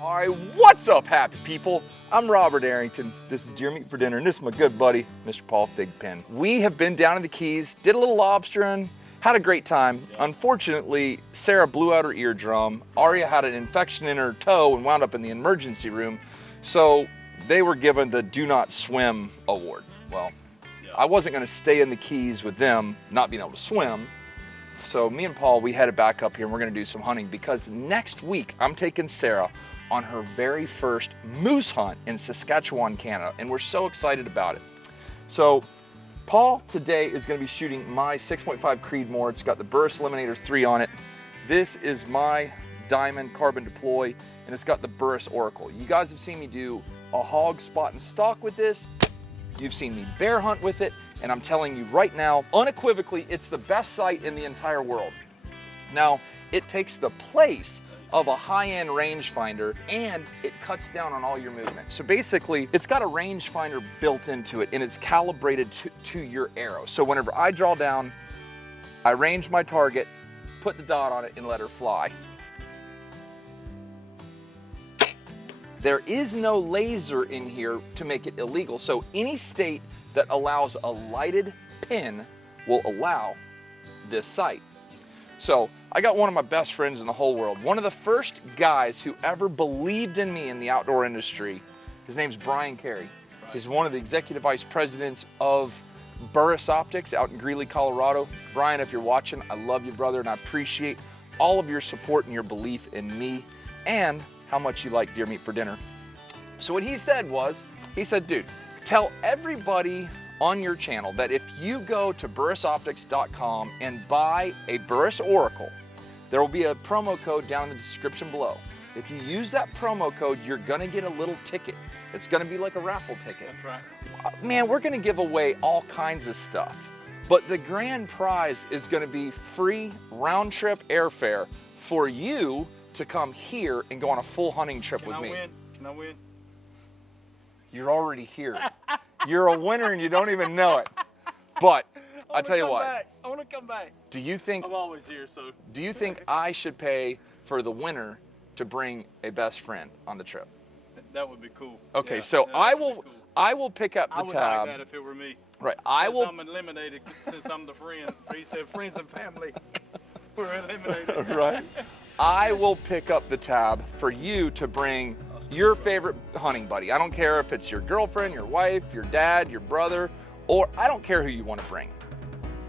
All right, what's up, happy people? I'm Robert Arrington. This is Deer Meat for Dinner, and this is my good buddy, Mr. Paul Thigpen. We have been down in the Keys, did a little lobstering, had a great time. Unfortunately, Sarah blew out her eardrum. Aria had an infection in her toe and wound up in the emergency room. So they were given the Do Not Swim award. Well, I wasn't gonna stay in the Keys with them not being able to swim. So me and Paul, we headed back up here and we're gonna do some hunting because next week I'm taking Sarah on her very first moose hunt in Saskatchewan, Canada, and we're so excited about it. So Paul today is going to be shooting my 6.5 Creedmoor. It's got the Burris Eliminator 3 on it. This is my Diamond Carbon Deploy, and it's got the Burris Oracle. You guys have seen me do a hog spot and stalk with this. You've seen me bear hunt with it, and I'm telling you right now, unequivocally, it's the best sight in the entire world. Now, it takes the place of a high-end rangefinder, and it cuts down on all your movement. So basically, it's got a rangefinder built into it, and it's calibrated to your arrow. So whenever I draw down, I range my target, put the dot on it, and let her fly. There is no laser in here to make it illegal. So any state that allows a lighted pin will allow this sight. So I got one of my best friends in the whole world. One of the first guys who ever believed in me in the outdoor industry. His name's Brian Carey. He's one of the executive vice presidents of Burris Optics out in Greeley, Colorado. Brian, if you're watching, I love you, brother, and I appreciate all of your support and your belief in me and how much you like Deer Meat for Dinner. So what he said was, he said, dude, tell everybody on your channel that if you go to burrisoptics.com and buy a Burris Oracle, there will be a promo code down in the description below. If you use that promo code, you're gonna get a little ticket. It's gonna be like a raffle ticket. That's right. Man, we're gonna give away all kinds of stuff. But the grand prize is gonna be free round trip airfare for you to come here and go on a full hunting trip with me. Can I win? You're already here. You're a winner and you don't even know it. But I tell you what. I want to come back. Do you think I'm always here, so. Do you think I should pay for the winner to bring a best friend on the trip? That would be cool. Okay, yeah, so I will pick up the tab. I would like that if it were me. Right. I'm eliminated since I'm the friend. He said friends and family. We're eliminated. Right. I will pick up the tab for you to bring your favorite hunting buddy. I don't care if it's your girlfriend, your wife, your dad, your brother, or I don't care who you want to bring.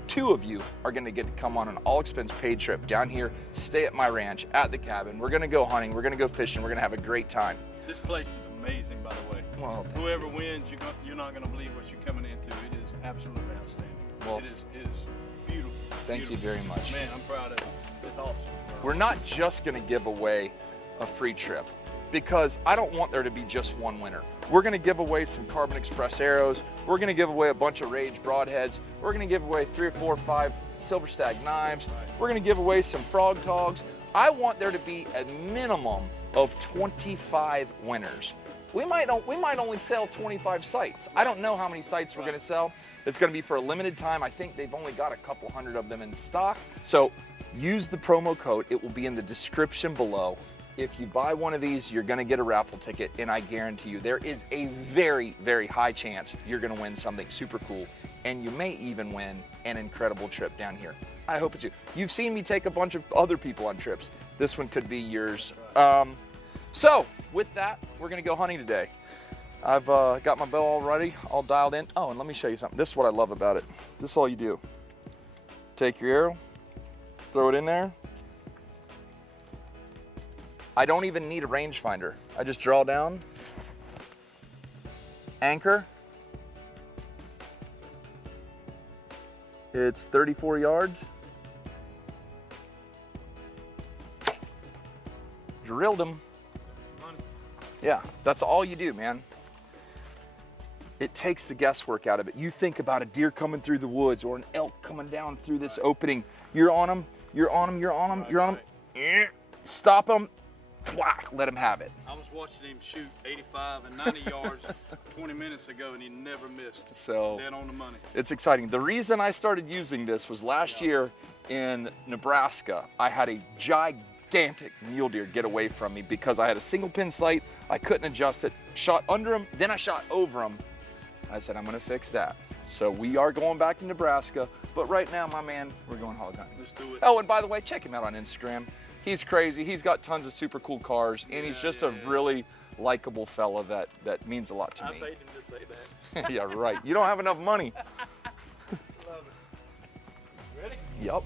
Two of you are going to get to come on an all-expense paid trip down here, stay at my ranch, at the cabin. We're going to go hunting, we're going to go fishing, we're going to have a great time. This place is amazing, by the way. Well, whoever wins, you're not going to believe what you're coming into. It is absolutely outstanding. Well, it is beautiful. Thank you very much. Man, I'm proud of it. It's awesome. We're not just going to give away a free trip, because I don't want there to be just one winner. We're gonna give away some Carbon Express arrows. We're gonna give away a bunch of Rage broadheads. We're gonna give away 3 or 4 or 5 Silver Stag knives. We're gonna give away some frog togs. I want there to be a minimum of 25 winners. We might only sell 25 sites. I don't know how many sites we're gonna sell. It's gonna be for a limited time. I think they've only got a couple hundred of them in stock. So use the promo code. It will be in the description below. If you buy one of these, you're gonna get a raffle ticket, and I guarantee you, there is a very, very high chance you're gonna win something super cool, and you may even win an incredible trip down here. I hope it's you. You've seen me take a bunch of other people on trips. This one could be yours. So, with that, we're gonna go hunting today. I've got my bow all ready, all dialed in. Oh, and let me show you something. This is what I love about it. This is all you do. Take your arrow, throw it in there. I don't even need a rangefinder. I just draw down, anchor. It's 34 yards. Drilled him. Yeah, that's all you do, man. It takes the guesswork out of it. You think about a deer coming through the woods or an elk coming down through this opening. You're on them, you're on them, you're on them, you're on them. Stop them. Thwack, let him have it. I was watching him shoot 85 and 90 yards 20 minutes ago, and he never missed. So dead on the money. It's exciting. The reason I started using this was last year in Nebraska. I had a gigantic mule deer get away from me because I had a single pin sight. I couldn't adjust it. Shot under him, then I shot over him. I said, I'm gonna fix that. So we are going back to Nebraska, but right now, my man, we're going hog hunting. Let's do it. Oh, and by the way, check him out on Instagram. He's crazy. He's got tons of super cool cars, and he's just a really likable fella that means a lot to me. I paid him to say that. Yeah, right. You don't have enough money. Love it. Ready? Yup.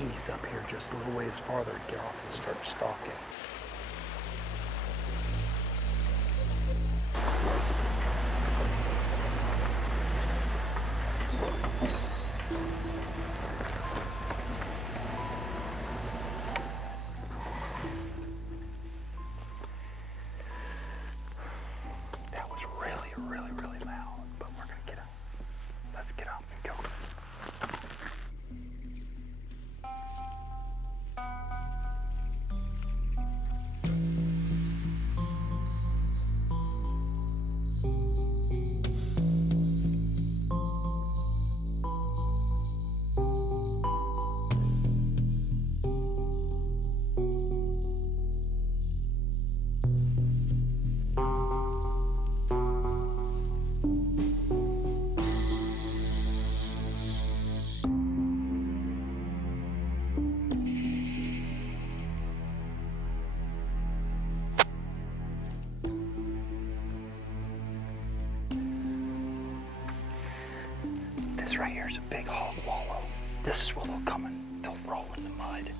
Ease up here just a little ways farther to get off and start stalking. That was really, really, really loud, but we're gonna get up. Let's get up and go. This right here is a big hog wallow. This is where they'll come and they'll roll in the mud.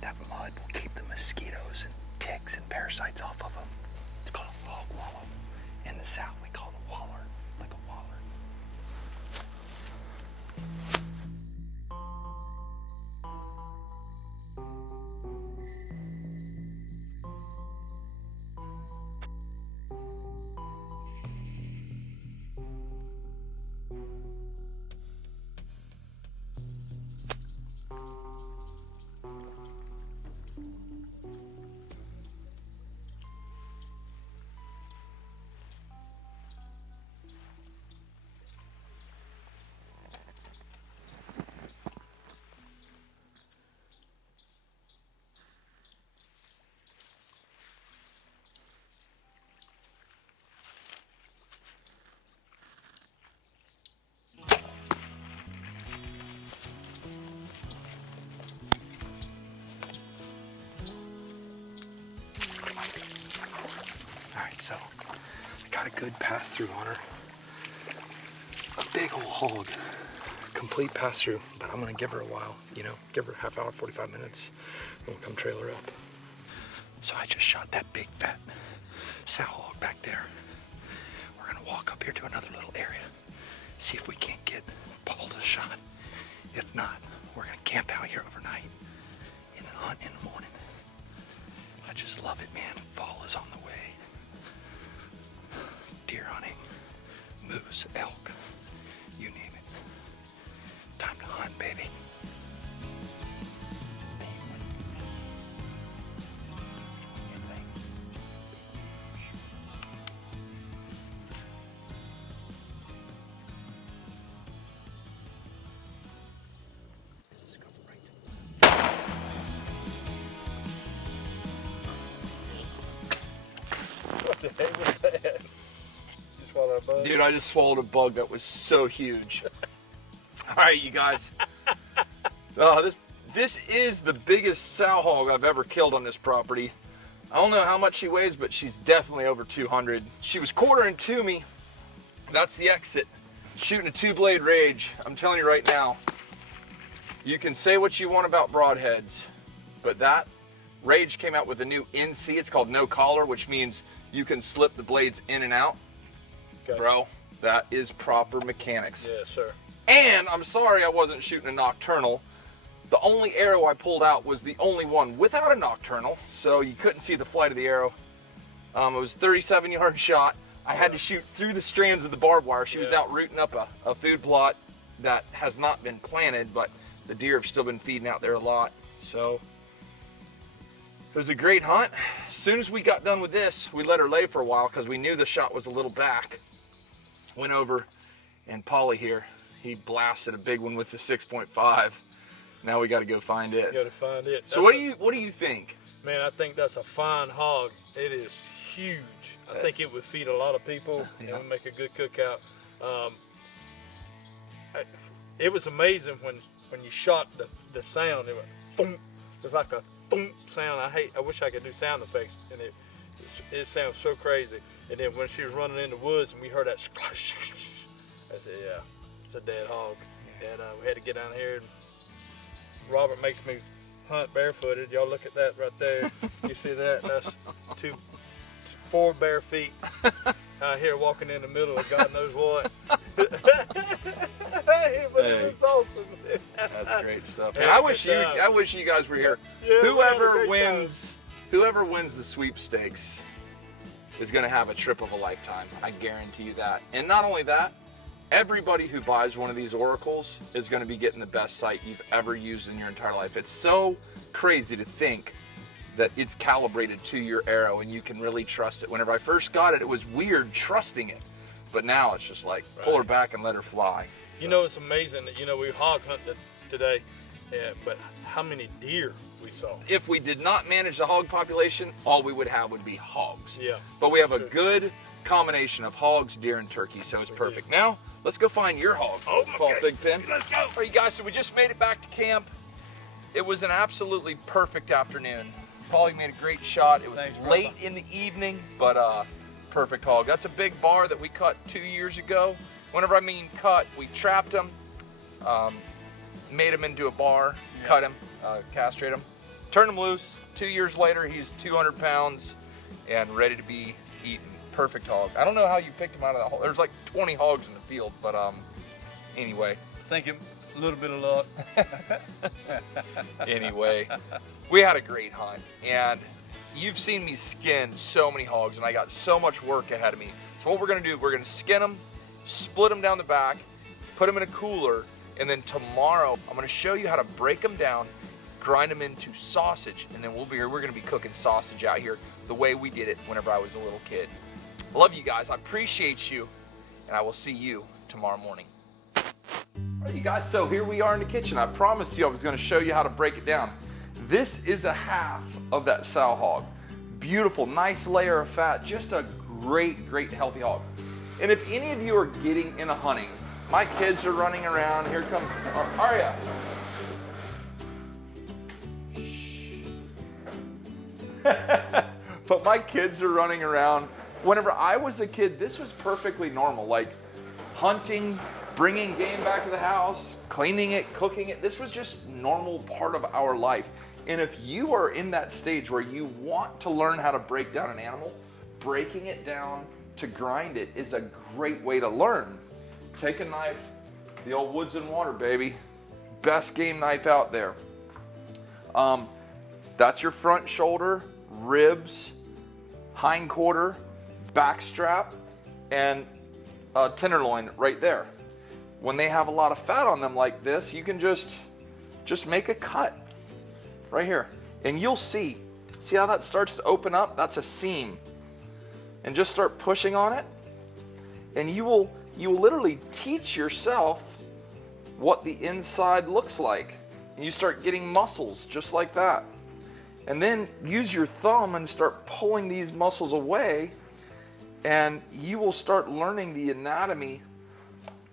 That mud will keep the mosquitoes and ticks and parasites off of them. It's called a hog wallow. In the South, we call it a waller, like a waller. So I got a good pass through on her. A big old hog. Complete pass through, but I'm gonna give her a while, you know, give her a half hour, 45 minutes, and we'll come trail her up. So I just shot that big fat sow hog back there. We're gonna walk up here to another little area, see if we can't get Paul to shot. If not, we're gonna camp out here overnight and then hunt in the morning. I just love it, man. Fall is on the way. Deer hunting, moose, elk, you name it. Time to hunt, baby. What the heck was that? A bug? Dude, I just swallowed a bug that was so huge. All right, you guys. This is the biggest sow hog I've ever killed on this property. I don't know how much she weighs, but she's definitely over 200. She was quartering to me. That's the exit. Shooting a 2-blade rage. I'm telling you right now, you can say what you want about broadheads, but that rage came out with a new NC. It's called no collar, which means you can slip the blades in and out. Okay. Bro, that is proper mechanics. Yes, sir. And I'm sorry I wasn't shooting a nocturnal. The only arrow I pulled out was the only one without a nocturnal, so you couldn't see the flight of the arrow. It was a 37-yard shot. I had to shoot through the strands of the barbed wire. She was out rooting up a food plot that has not been planted, but the deer have still been feeding out there a lot. So It was a great hunt. As soon as we got done with this, we let her lay for a while because we knew the shot was a little back. Went over, and Paulie here, he blasted a big one with the 6.5. Now we got to go find it. Got to find it. So what do you think? Man, I think that's a fine hog. It is huge. I think it would feed a lot of people and would make a good cookout. It was amazing when you shot the sound. It went boom. It was like a boom sound. I wish I could do sound effects, and it sounds so crazy. And then when she was running in the woods and we heard that splash, I said, yeah, it's a dead hog. And we had to get down here. And Robert makes me hunt barefooted. Y'all look at that right there. You see that? That's 4 bare feet out here walking in the middle of God knows what. Hey, but it's awesome. That's great stuff. Yeah, And I wish you guys were here. Yeah, Whoever wins the sweepstakes is going to have a trip of a lifetime. I guarantee you that. And not only that, everybody who buys one of these oracles is going to be getting the best sight you've ever used in your entire life. It's so crazy to think that it's calibrated to your arrow and you can really trust it. Whenever I first got it, it was weird trusting it. But now it's just like, pull her back and let her fly. So. You know, it's amazing that, we hog hunted today, but how many deer we saw. If we did not manage the hog population, all we would have would be hogs. Yeah. But we have a good combination of hogs, deer, and turkey, so it's perfect. Now, let's go find your hog, Paul Thigpen. Let's go. All right, you guys, so we just made it back to camp. It was an absolutely perfect afternoon. Paulie made a great shot. It was late in the evening, but perfect hog. That's a big bar that we cut 2 years ago. Whenever I mean cut, we trapped him, made him into a bar, cut him, castrate him, turned him loose. 2 years later, he's 200 pounds and ready to be eaten. Perfect hog. I don't know how you picked him out of the hole. There's like 20 hogs in the field, but anyway. Thank you. A little bit of luck. Anyway, we had a great hunt, and you've seen me skin so many hogs, and I got so much work ahead of me. So what we're gonna do, we're gonna skin them, split them down the back, put them in a cooler, and then tomorrow I'm gonna show you how to break them down, grind them into sausage, and then we're gonna be cooking sausage out here the way we did it whenever I was a little kid. Love you guys, I appreciate you, and I will see you tomorrow morning. All right, you guys, so here we are in the kitchen. I promised you I was gonna show you how to break it down. This is a half of that sow hog. Beautiful, nice layer of fat, just a great healthy hog. And if any of you are getting into hunting, my kids are running around. Here comes Arya. But my kids are running around. Whenever I was a kid, this was perfectly normal. Like hunting, bringing game back to the house, cleaning it, cooking it. This was just normal part of our life. And if you are in that stage where you want to learn how to break down an animal, breaking it down to grind it is a great way to learn. Take a knife, the old Woods and Water, baby. Best game knife out there. That's your front shoulder, ribs, hind quarter, back strap, and tenderloin right there. When they have a lot of fat on them like this, you can just make a cut right here. And you'll see how that starts to open up? That's a seam. And just start pushing on it. And you will literally teach yourself what the inside looks like. And you start getting muscles just like that. And then use your thumb and start pulling these muscles away, and you will start learning the anatomy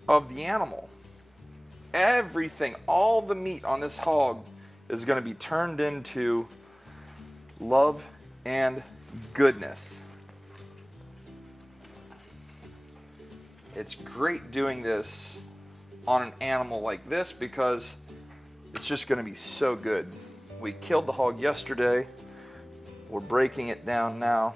of the animal. Everything, all the meat on this hog is going to be turned into love and goodness. It's great doing this on an animal like this because it's just going to be so good. We killed the hog yesterday. We're breaking it down now.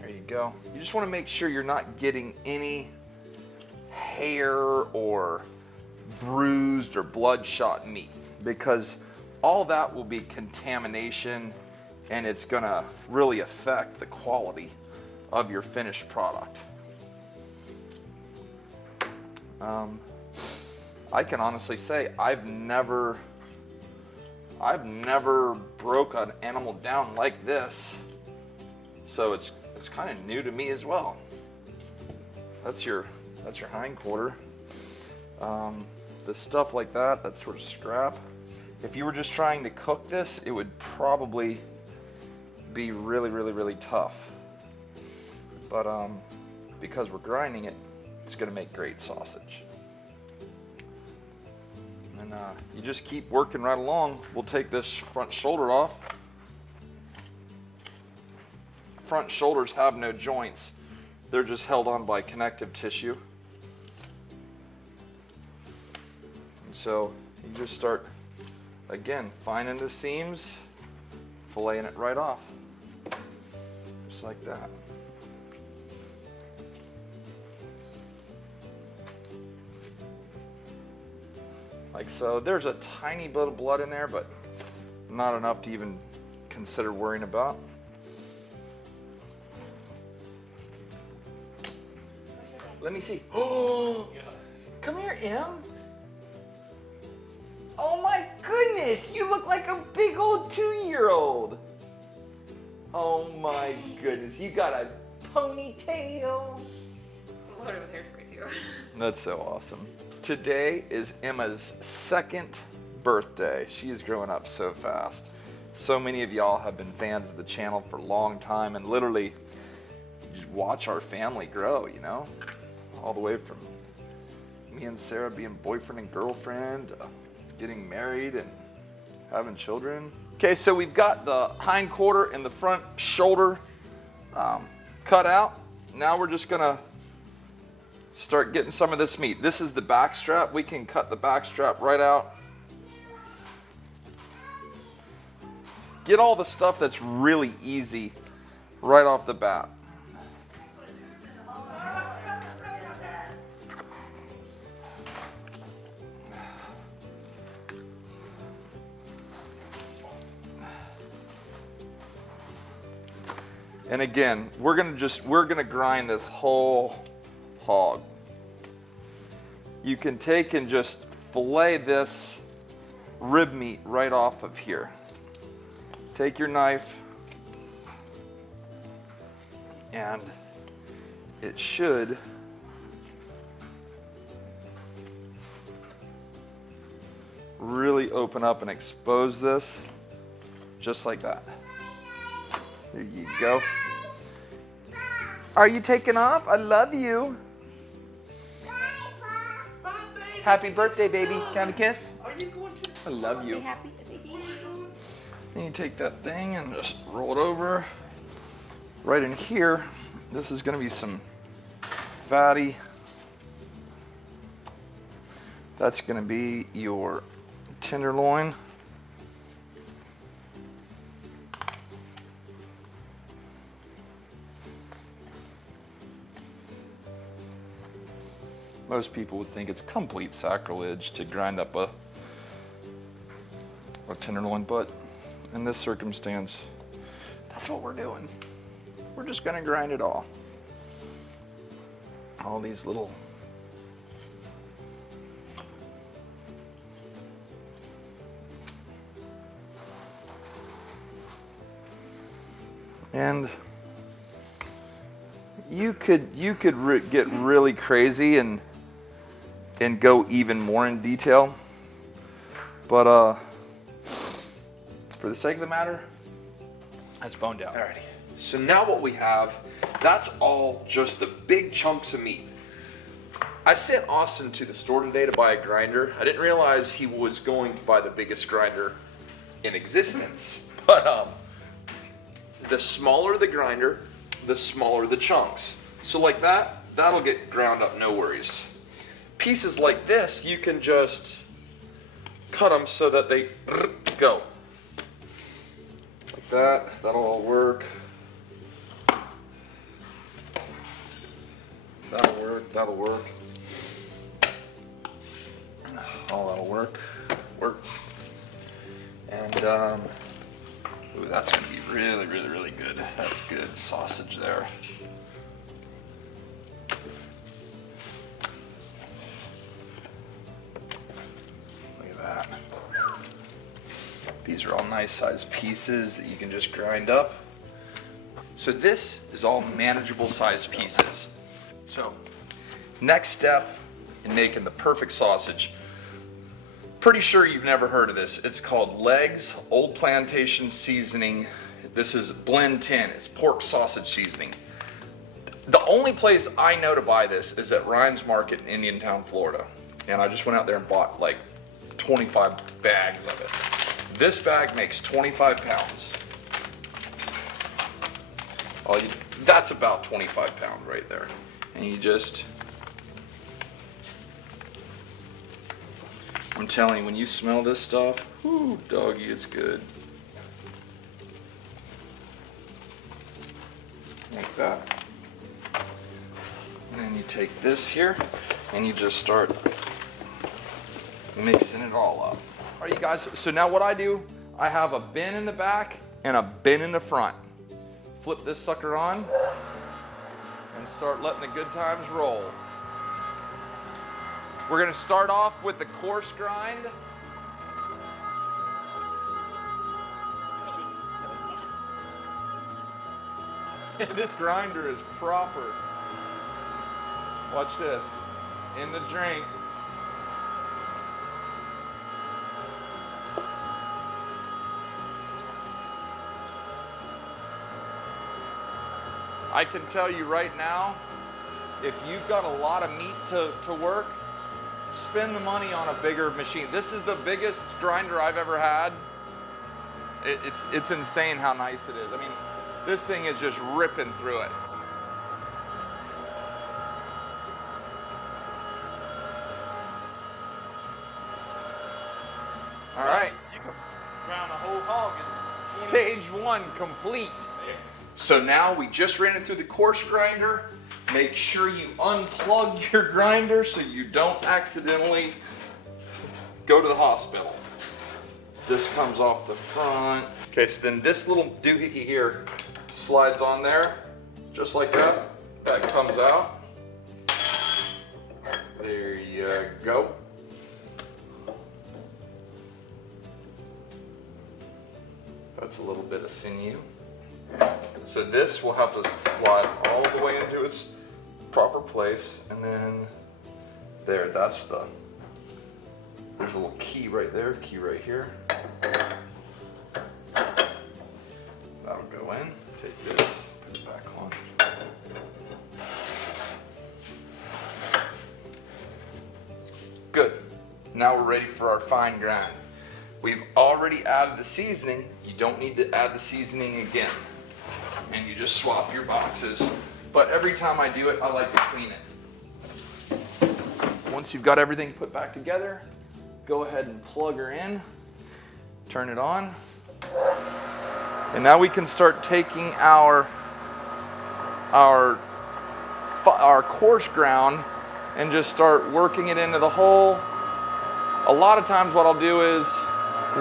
There you go. You just want to make sure you're not getting any hair or bruised or bloodshot meat, because all that will be contamination and it's going to really affect the quality of your I can honestly say I've never broke an animal down like this. So it's kind of new to me as well. That's your hindquarter. The stuff like that, that's sort of scrap. If you were just trying to cook this, it would probably be really, really, really tough. But because we're grinding it, it's gonna make great sausage. And you just keep working right along. We'll take this front shoulder off. Front shoulders have no joints. They're just held on by connective tissue. And so you just start, again, finding the seams, filleting it right off. Just like that. Like so. There's a tiny bit of blood in there, but not enough to even consider worrying about. Let me see. Oh, come here, Em. Oh my goodness, you look like a big old 2-year-old. Oh my goodness, you got a ponytail. It's loaded with hairspray too. That's so awesome. Today is Emma's 2nd birthday. She is growing up so fast. So many of y'all have been fans of the channel for a long time and literally just watch our family grow, you know? All the way from me and Sarah being boyfriend and girlfriend, getting married and having children. Okay, so we've got the hindquarter and the front shoulder cut out. Now we're just gonna start getting some of this meat. This is the back strap. We can cut the back strap right out. Get all the stuff that's really easy right off the bat. And again, we're gonna grind this whole hog. You can take and just fillet this rib meat right off of here. Take your knife and it should really open up and expose this just like that. There you go. Are you taking off? I love you. Happy birthday, baby. Can I have a kiss? Are you going to? I love you. Be happy. Then you take that thing and just roll it over. Right in here, this is gonna be some fatty. That's gonna be your tenderloin. Most people would think it's complete sacrilege to grind up a tenderloin, but in this circumstance, that's what we're doing. We're just gonna grind it all. All these little and you could get really crazy and go even more in detail, but for the sake of the matter, that's boned out. Alrighty, so now what we have, that's all just the big chunks of meat. I sent Austin to the store today to buy a grinder. I didn't realize he was going to buy the biggest grinder in existence, but the smaller the grinder, the smaller the chunks. So like that, that'll get ground up, no worries. Pieces like this, you can just cut them so that they go. Like that, that'll all work. That'll work, that'll work. All that'll work. And, ooh, that's gonna be really, really, really good. That's good sausage there. These are all nice sized pieces that you can just grind up. So this is all manageable sized pieces. So next step in making the perfect sausage. Pretty sure you've never heard of this. It's called Legs Old Plantation Seasoning. This is blend 10. It's pork sausage seasoning. The only place I know to buy this is at Ryan's Market in Indiantown, Florida. And I just went out there and bought like 25 bags of it. This bag makes 25 pounds. That's about 25 pounds right there. And you just, I'm telling you, when you smell this stuff, whoo, doggy, it's good. Like that. And then you take this here and you just start mixing it all up. All right, you guys, so now what I do, I have a bin in the back and a bin in the front. Flip this sucker on and start letting the good times roll. We're gonna start off with the coarse grind. This grinder is proper. Watch this. In the drink. I can tell you right now, if you've got a lot of meat to work, spend the money on a bigger machine. This is the biggest grinder I've ever had. It's insane how nice it is. I mean, this thing is just ripping through it. All right. You can grind a whole hog in 20 Stage 1 complete. So now we just ran it through the coarse grinder. Make sure you unplug your grinder so you don't accidentally go to the hospital. This comes off the front. Okay, so then this little doohickey here slides on there, just like that. That comes out. There you go. That's a little bit of sinew. So this will have to slide all the way into its proper place, and then there, there's a little key right there, key right here. That'll go in. Take this, put it back on. Good. Now we're ready for our fine grind. We've already added the seasoning. You don't need to add the seasoning again. And you just swap your boxes. But every time I do it, I like to clean it. Once you've got everything put back together, go ahead and plug her in, turn it on. And now we can start taking our coarse ground and just start working it into the hole. A lot of times what I'll do is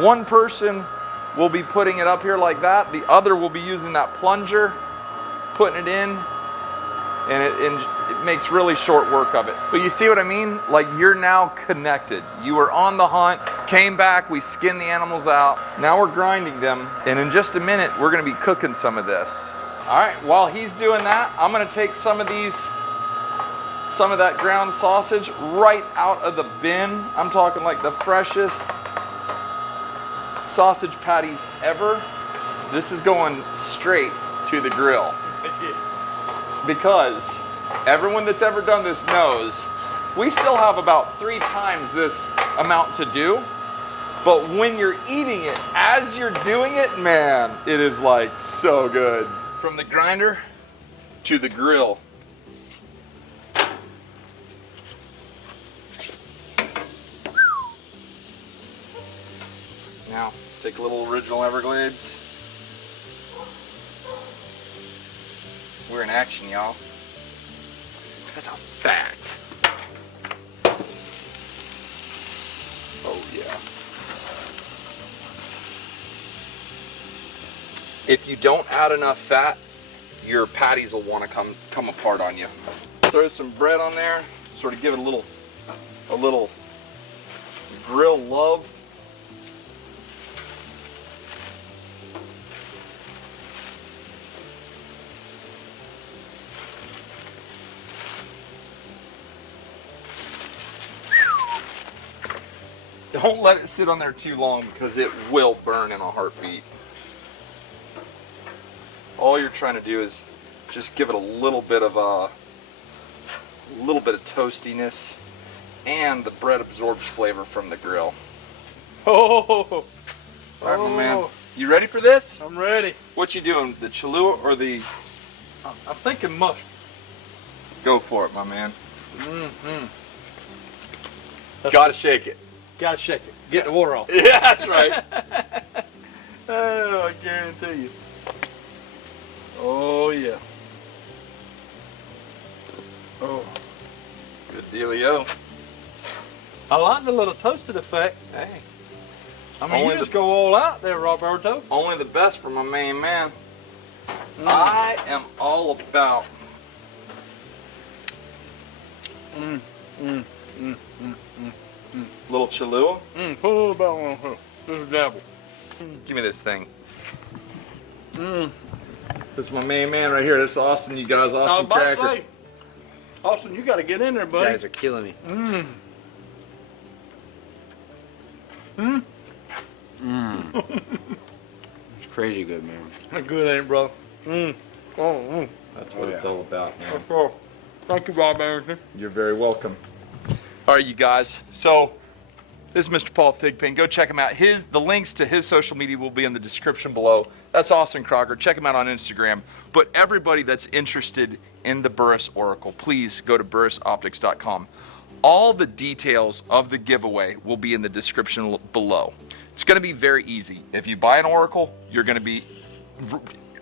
one person will be putting it up here like that. The other will be using that plunger, putting it in, and it makes really short work of it. But you see what I mean? Like, you're now connected. You were on the hunt, came back, we skinned the animals out. Now we're grinding them, and in just a minute, we're gonna be cooking some of this. All right, while he's doing that, I'm gonna take some of that ground sausage right out of the bin. I'm talking like the freshest sausage patties ever. This is going straight to the grill. Because everyone that's ever done this knows we still have about 3 times this amount to do. But when you're eating it, as you're doing it, man, it is like so good. From the grinder to the grill. Now, take a little original Everglades. We're in action, y'all. Look at how fat. Oh, yeah. If you don't add enough fat, your patties will want to come apart on you. Throw some bread on there, sort of give it a little grill love. Don't let it sit on there too long because it will burn in a heartbeat. All you're trying to do is just give it a little bit of toastiness, and the bread absorbs flavor from the grill. Oh, All right, my man. You ready for this? I'm ready. What you doing? The Cholula or the? I'm thinking mustard. Go for it, my man. That's Gotta shake it. Gotta shake it. Get the water off. Yeah, that's right. Oh, I guarantee you. Oh yeah. Oh, Good dealio. I like the little toasted effect. Hey, I mean, Only you just the- go all out there, Roberto. only the best for my main man. I am all about. Little Cholula. Put a little bit on here. Just a dabble. Give me this thing. This is my main man right here. This is Austin, you guys. I was Austin about to Cracker. say, Austin, you got to get in there, You buddy. guys are killing me. It's crazy good, man. Good, ain't it, bro? That's what it's all about, man. Oh, thank you, Bob Arrington. You're very welcome. All right, you guys. So this is Mr. Paul Thigpen. Go check him out. The links to his social media will be in the description below. That's Austin Crocker. Check him out on Instagram. But everybody that's interested in the Burris Oracle, please go to burrisoptics.com. All the details of the giveaway will be in the description below. It's going to be very easy. If you buy an Oracle, you're going to be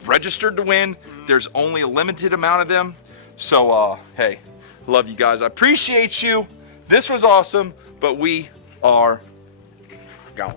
registered to win. There's only a limited amount of them. So, hey, love you guys. I appreciate you. This was awesome, but we are Gone.